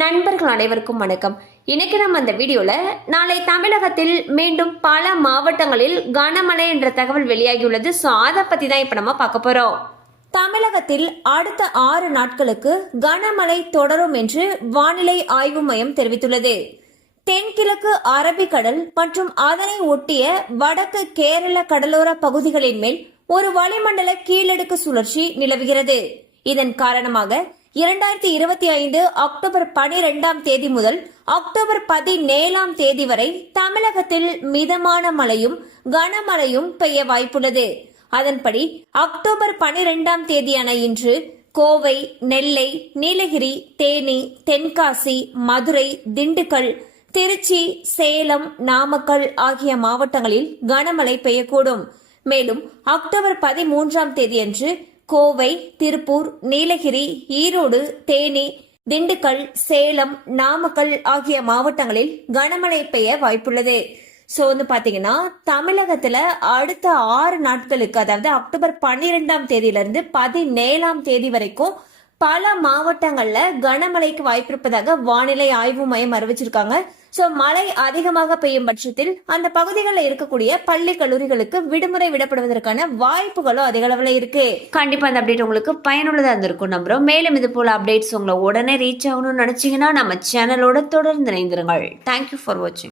நண்பர்கள் அனைவருக்கும் வணக்கம். இன்னைக்கு நம்ம அந்த வீடியோல நாளை தமிழகத்தில் மீண்டும் பல மாவட்டங்களில் கனமழை என்ற தகவல் வெளியாகியுள்ளது. ஸோ அதை பத்தி தான் இப்ப நம்ம பார்க்க போறோம். தமிழகத்தில் அடுத்த 6 நாட்களுக்கு கனமழை தொடரும் என்று வானிலை ஆய்வு மையம் தெரிவித்துள்ளது. தென்கிழக்கு அரபிக்கடல் மற்றும் அதனை ஒட்டிய வடக்கு கேரள கடலோர பகுதிகளின் மேல் ஒரு வளிமண்டல கீழடுக்கு சுழற்சி நிலவுகிறது. இதன் காரணமாக 2025 அக்டோபர் 12ஆம் தேதி முதல் அக்டோபர் 17ஆம் தேதி வரை தமிழகத்தில் மிதமான மழையும் கனமழையும் பெய்ய வாய்ப்புள்ளது. அதன்படி அக்டோபர் 12ஆம் தேதியான இன்று கோவை, நெல்லை, நீலகிரி, தேனி, தென்காசி, மதுரை, திண்டுக்கல், திருச்சி, சேலம், நாமக்கல் ஆகிய மாவட்டங்களில் கனமழை பெய்யக்கூடும். மேலும் அக்டோபர் 13ஆம் தேதியன்று கோவை, திருப்பூர், நீலகிரி, ஈரோடு, தேனி, திண்டுக்கல், சேலம், நாமக்கல் ஆகிய மாவட்டங்களில் கனமழை பெய்ய வாய்ப்புள்ளது. ஸோ பாத்தீங்கன்னா தமிழகத்துல அடுத்த 6 நாட்களுக்கு, அதாவது அக்டோபர் 12ஆம் தேதியிலிருந்து 17ஆம் தேதி வரைக்கும் பல மாவட்டங்கள்ல கனமழைக்கு வாய்ப்பு இருப்பதாக வானிலை ஆய்வு மையம் அறிவிச்சிருக்காங்க. சோ மழை அதிகமாக பெய்யும் பட்சத்தில் அந்த பகுதிகளில் இருக்கக்கூடிய பள்ளி கல்லூரிகளுக்கு விடுமுறை விடப்படுவதற்கான வாய்ப்புகளும் அதிக அளவுல இருக்கு. கண்டிப்பா அந்த அப்டேட் உங்களுக்கு பயனுள்ளதா இருந்திருக்கும் நம்புறோம். மேலும் இது போல அப்டேட்ஸ் உங்களை உடனே ரீச் ஆகணும்னு நினைச்சீங்கன்னா நம்ம சேனலோட தொடர்ந்து இணைந்திருங்கள். தேங்க்யூ ஃபார் வாட்சிங்.